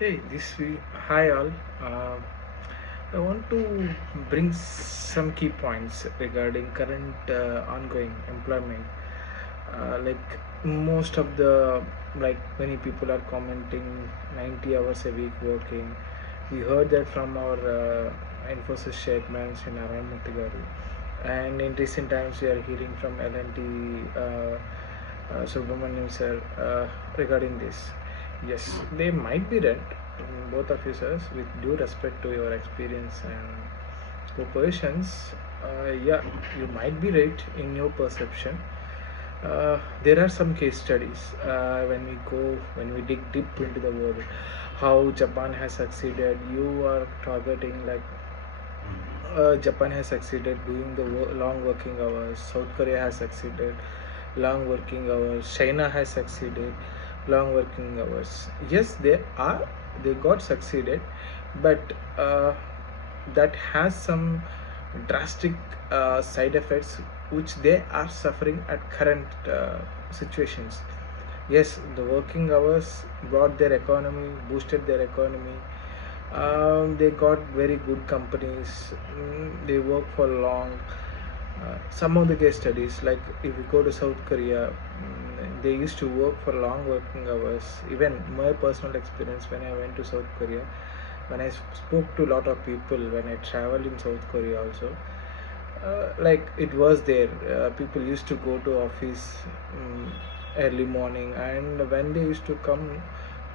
Hi all. Uh, I want to bring some key points regarding current ongoing employment. Like most of the many people are commenting 90 hours a week working. We heard that from our Infosys chairman Srinaran Murthy garu, and in recent times we are hearing from L&T Subramaniam sir regarding this. Yes, they might be right, both of you sirs, with due respect to your experience and your positions. Yeah, you might be right in your perception. There are some case studies when we dig deep into the world, how Japan has succeeded. You are targeting Japan has succeeded doing the long working hours. South Korea has succeeded long working hours. China has succeeded long working hours. Yes, they got succeeded, but that has some drastic side effects which they are suffering at current situations. Yes, the working hours brought their economy, boosted their economy. They got very good companies. They work for long. Some of the case studies, like if you go to South Korea, they used to work for long working hours. Even my personal experience when I went to South Korea, when I spoke to a lot of people, when I traveled in South Korea also, like it was there. People used to go to office early morning, and when they used to come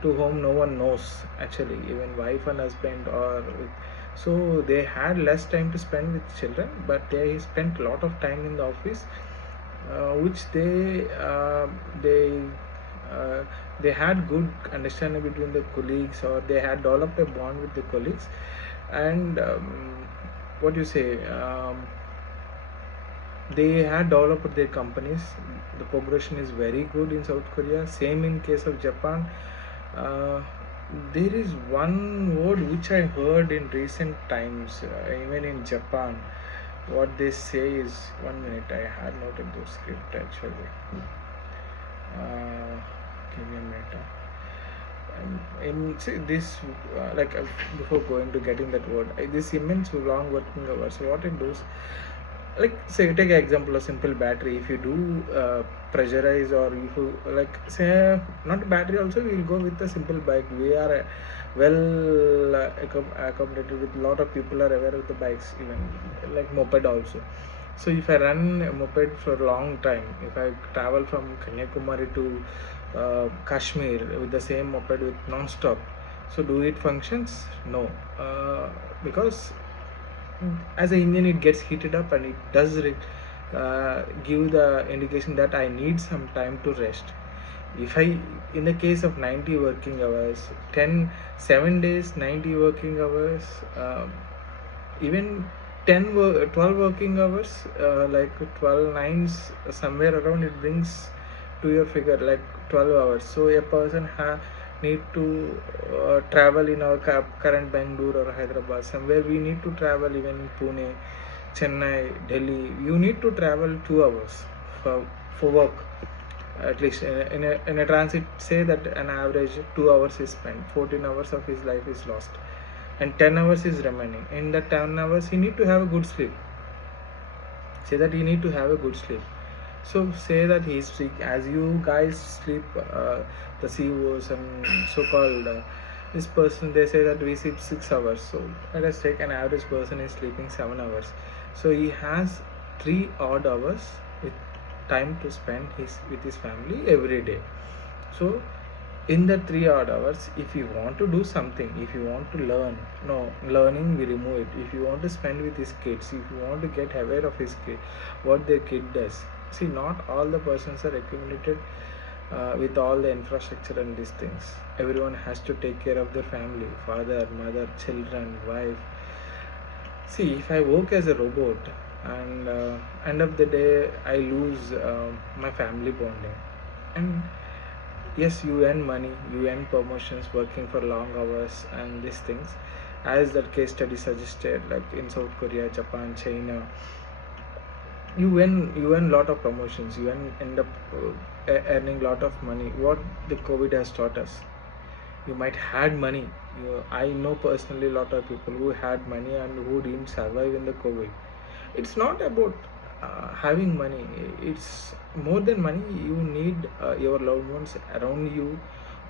to home, no one knows actually, even wife and husband or with. So they had less time to spend with children, but they spent a lot of time in the office, which uh, they had good understanding between the colleagues, or they had developed a bond with the colleagues, and what you say. They had developed their companies. The progression is very good in South Korea. Same in case of Japan. Uh, there is one word which I heard in recent times, even in Japan. What they say is, 1 minute, I had noted the script actually. Uh, Give me a minute. In see, this, before going to getting that word, this immense long working hours, what it does, like say take an example, a simple battery. If you do pressurize, or if you like say not battery also, we will go with a simple bike. We are accommodated with a lot of people are aware of the bikes, even like moped also. So if I run a moped for a long time, if I travel from Kanyakumari to Kashmir with the same moped with non-stop, so do it functions? No, because as an engine it gets heated up, and it does give the indication that I need some time to rest. If I, in the case of 90 working hours, 7 days 90 working hours, even 12 working hours, like 12 nines, somewhere around it brings to your figure like 12 hours. So a person need to travel in our current Bangalore or Hyderabad, somewhere we need to travel, even Pune, Chennai, Delhi, you need to travel 2 hours for work. At least in a transit, say that an average 2 hours is spent, 14 hours of his life is lost, and 10 hours is remaining. In the 10 hours he need to have a good sleep. Say that he need to have a good sleep. So say that he is sick, as you guys sleep, the CEOs and so-called this person, they say that we sleep 6 hours. So let us take an average person is sleeping 7 hours. So he has 3 odd hours with time to spend with his family every day. So in the 3 odd hours, if you want to do something, if you want to learn, no learning we remove it. If you want to spend with his kids, if you want to get aware of his kid, what their kid does. See, not all the persons are accumulated with all the infrastructure and these things. Everyone has to take care of their family, father, mother, children, wife. See, if I work as a robot, and end of the day I lose my family bonding. And yes, you earn money, you earn promotions working for long hours and these things, as that case study suggested, like in South Korea, Japan, China. You earn lot of promotions, end up earning lot of money. What the COVID has taught us, you might had money. I know personally a lot of people who had money and who didn't survive in the COVID. It's not about having money, it's more than money. You need your loved ones around you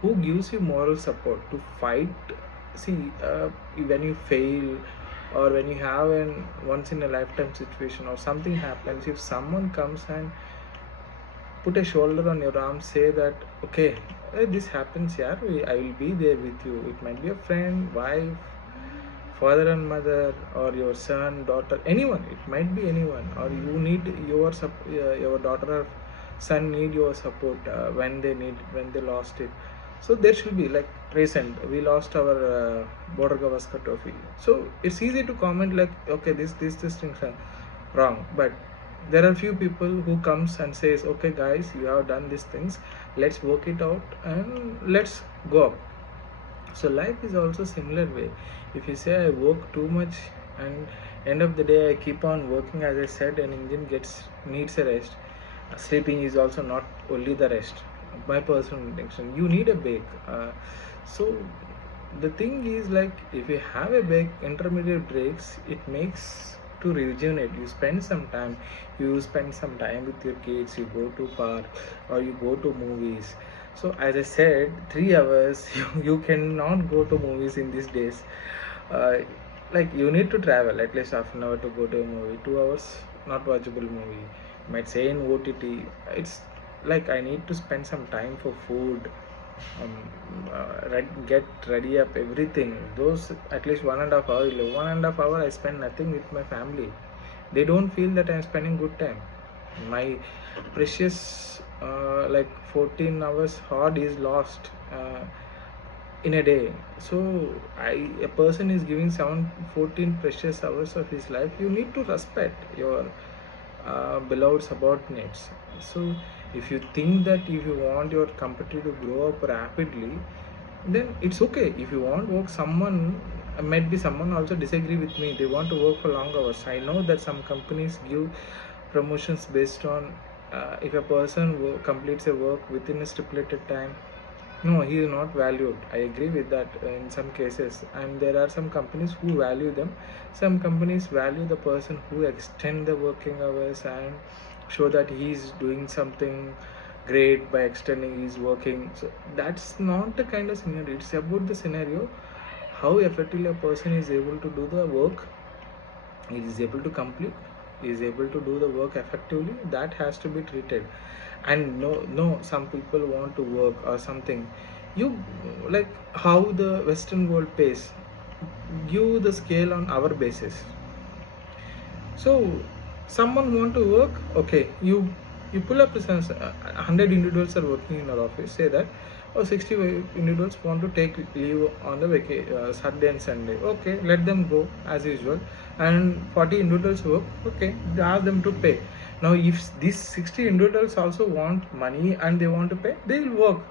who gives you moral support to fight. See, when you fail or when you have an once in a lifetime situation or something happens, if someone comes and put a shoulder on your arm, say that okay, this happens, yeah, I will be there with you. It might be a friend, wife, father and mother, or your son, daughter, anyone. It might be anyone, or you need your daughter or son need your support when they lost it. So there should be, like recent we lost our border Gavaskar trophy. So it's easy to comment like okay, this things are wrong, but there are few people who comes and says okay guys, you have done these things, let's work it out and let's go up. So life is also similar way. If you say I work too much and end of the day I keep on working, as I said, an engine gets needs a rest. Sleeping is also not only the rest. My personal intention, you need a break. So the thing is, like if you have a break, intermediate breaks, it makes to rejuvenate. You spend some time with your kids, you go to park or you go to movies. So as I said, 3 hours you cannot go to movies in these days. uh, like you need to travel at least half an hour to go to a movie. 2 hours not watchable movie. You might say in OTT, it's like I need to spend some time for food, get ready up everything. Those at least 1.5 hour, 1.5 hour I spend nothing with my family. They don't feel that I'm spending good time. My precious like 14 hours hard is lost in a day. So a person is giving 14 precious hours of his life. You need to respect your beloved subordinates. So if you think that if you want your company to grow up rapidly, then it's okay. If you want work, someone might be someone also disagree with me, they want to work for long hours. I know that some companies give promotions based on if a person completes a work within a stipulated time. No, he is not valued. I agree with that in some cases, and there are some companies who value them. Some companies value the person who extend the working hours and show that he is doing something great by extending his working. So that's not the kind of scenario. It's about the scenario how effectively a person is able to do the work, he is able to complete, he is able to do the work effectively. That has to be treated. And no, some people want to work or something. You like how the Western world pays. Give the scale on our basis. So someone want to work, okay, you pull up a 100 individuals are working in our office, say that or 60 individuals want to take leave on the Saturday and Sunday, okay, let them go as usual. And 40 individuals work, okay, they ask them to pay. Now if these 60 individuals also want money and they want to pay, they will work.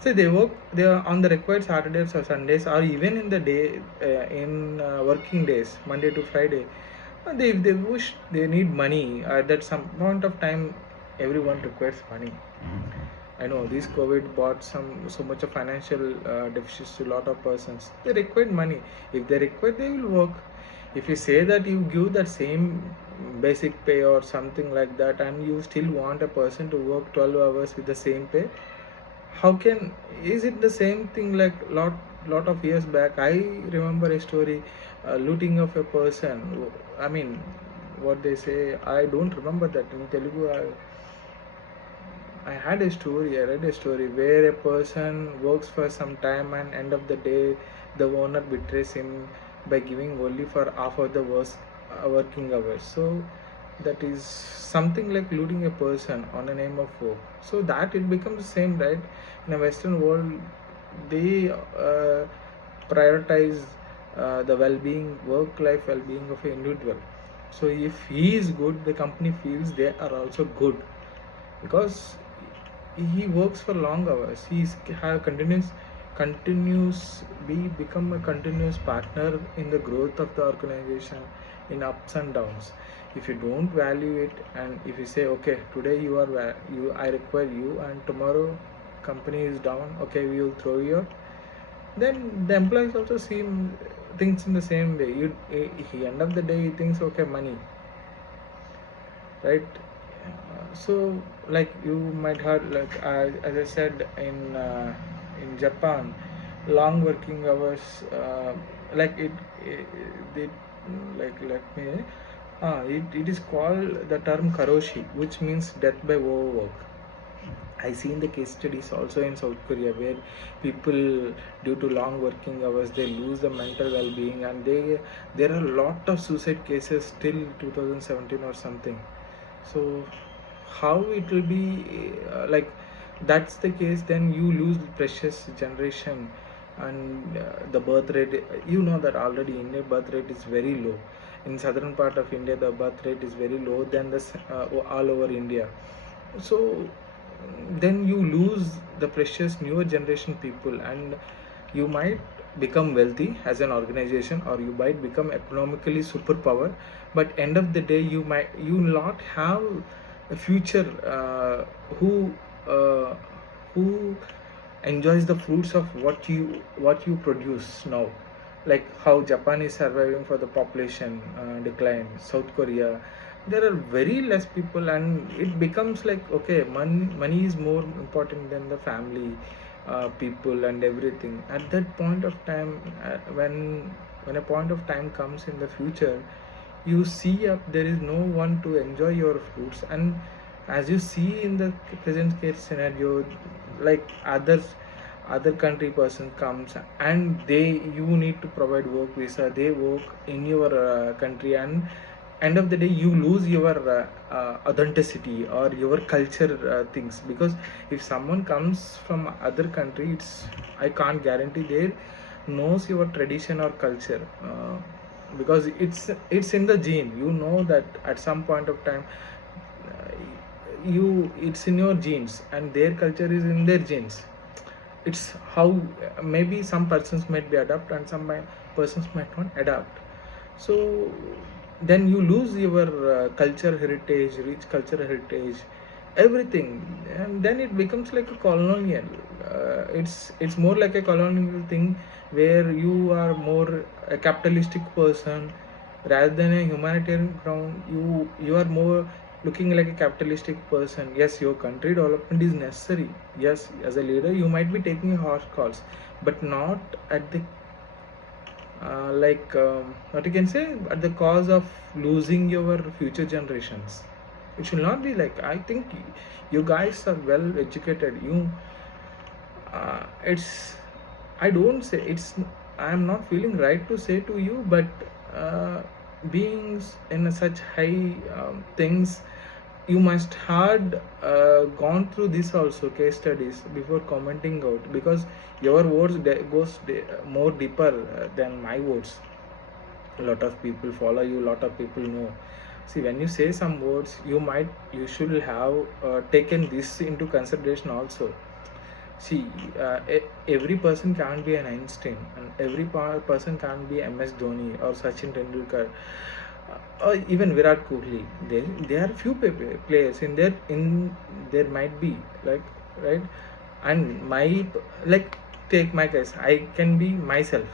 So they are on the required Saturdays or Sundays, or even in the day in working days, Monday to Friday. If they wish, they need money. At some point of time, everyone requires money. I know this COVID brought so much of financial deficits to a lot of persons. They require money. If they require, they will work. If you say that you give that same basic pay or something like that, and you still want a person to work 12 hours with the same pay, how can, is it the same thing? Like lot of years back, I remember a story, looting of a person. I mean, what they say, I don't remember that in Telugu. I read a story where a person works for some time and end of the day the owner betrays him by giving only for half of the working hours. So that is something like looting a person on the name of work. So that it becomes the same, right? In a Western world, they prioritize the well-being, work-life well-being of an individual. So if he is good, the company feels they are also good, because he works for long hours. He's have continuous be become a continuous partner in the growth of the organization in ups and downs. If you don't value it, and if you say okay, today I require you, and tomorrow company is down, okay, we will throw your then the employees also see things in the same way. He end of the day he thinks, okay, money, right? So like you might have, like as I said, in Japan, long working hours, like it like let me it is called the term karoshi, which means death by overwork. I seen the case studies also in South Korea where people, due to long working hours, they lose the mental well-being, and there are a lot of suicide cases till 2017 or something. So how it will be, like that's the case, then you lose precious generation. And the birth rate, you know that already India birth rate is very low. In southern part of India the birth rate is very low than the all over India. So then you lose the precious newer generation people, and you might become wealthy as an organization, or you might become economically superpower, but end of the day you not have a future, who uh, who enjoys the fruits of what you produce now. Like how Japan is surviving for the population decline, South Korea, there are very less people, and it becomes like, okay, money is more important than the family, people and everything. At that point of time, when a point of time comes in the future, you see up there is no one to enjoy your fruits. And as you see in the present case scenario, like other country person comes, and you need to provide work visa, they work in your country, and end of the day you lose your authenticity or your culture things. Because if someone comes from other country, I can't guarantee they knows your tradition or culture, because it's in the gene, you know that at some point of time, it's in your genes, and their culture is in their genes. It's how maybe some persons might be adapt and some persons might not adapt. So then you lose your culture heritage, rich culture heritage, everything. And then it becomes like a colonial, it's more like a colonial thing, where you are more a capitalistic person rather than a humanitarian ground. You are more looking like a capitalistic person. Yes, your country development is necessary. Yes, as a leader you might be taking harsh calls, but not at the what you can say, at the cause of losing your future generations. It should not be like, I think you guys are well educated. It's I don't say it's, I am not feeling right to say to you, but being in such high things, you must had gone through this also case studies before commenting out, because your words goes more deeper than my words. A lot of people follow you, a lot of people know. See, when you say some words, you should have taken this into consideration also. See, every person can't be an Einstein, and every person can't be MS Dhoni or Sachin Tendulkar, or even Virat Kohli. There are few players in there might be, like, right. And like, take my case, I can be myself,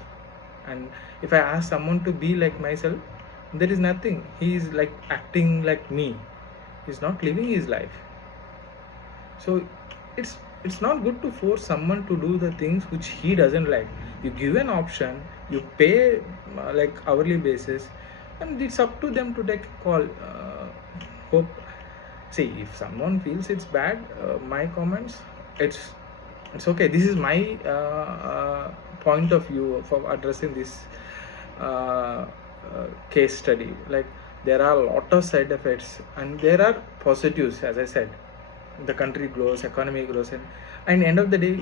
and if I ask someone to be like myself, there is nothing. He is like acting like me. He's not living his life. So it's not good to force someone to do the things which he doesn't like. You give an option, you pay like hourly basis, and it's up to them to take a call. Hope, see, if someone feels it's bad, my comments, it's okay. This is my point of view for addressing this case study. Like, there are a lot of side effects and there are positives. As I said, the country grows, economy grows, and end of the day,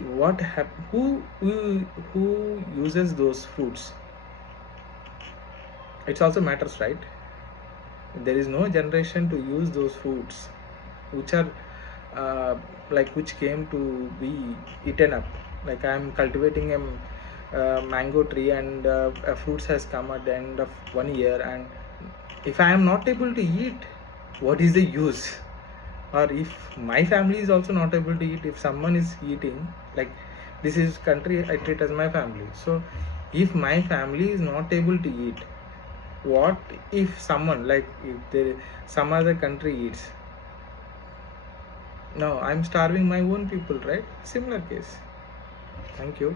who uses those foods, it also matters, right? There is no generation to use those foods which are which came to be eaten up. Like, I am cultivating a mango tree, and fruits has come at the end of 1 year, and if I am not able to eat, what is the use? Or if my family is also not able to eat, if someone is eating, like, This is country I treat as my family. So if my family is not able to eat, what if someone, like if there some other country eats? Now I'm starving my own people, right? Similar case. Thank you.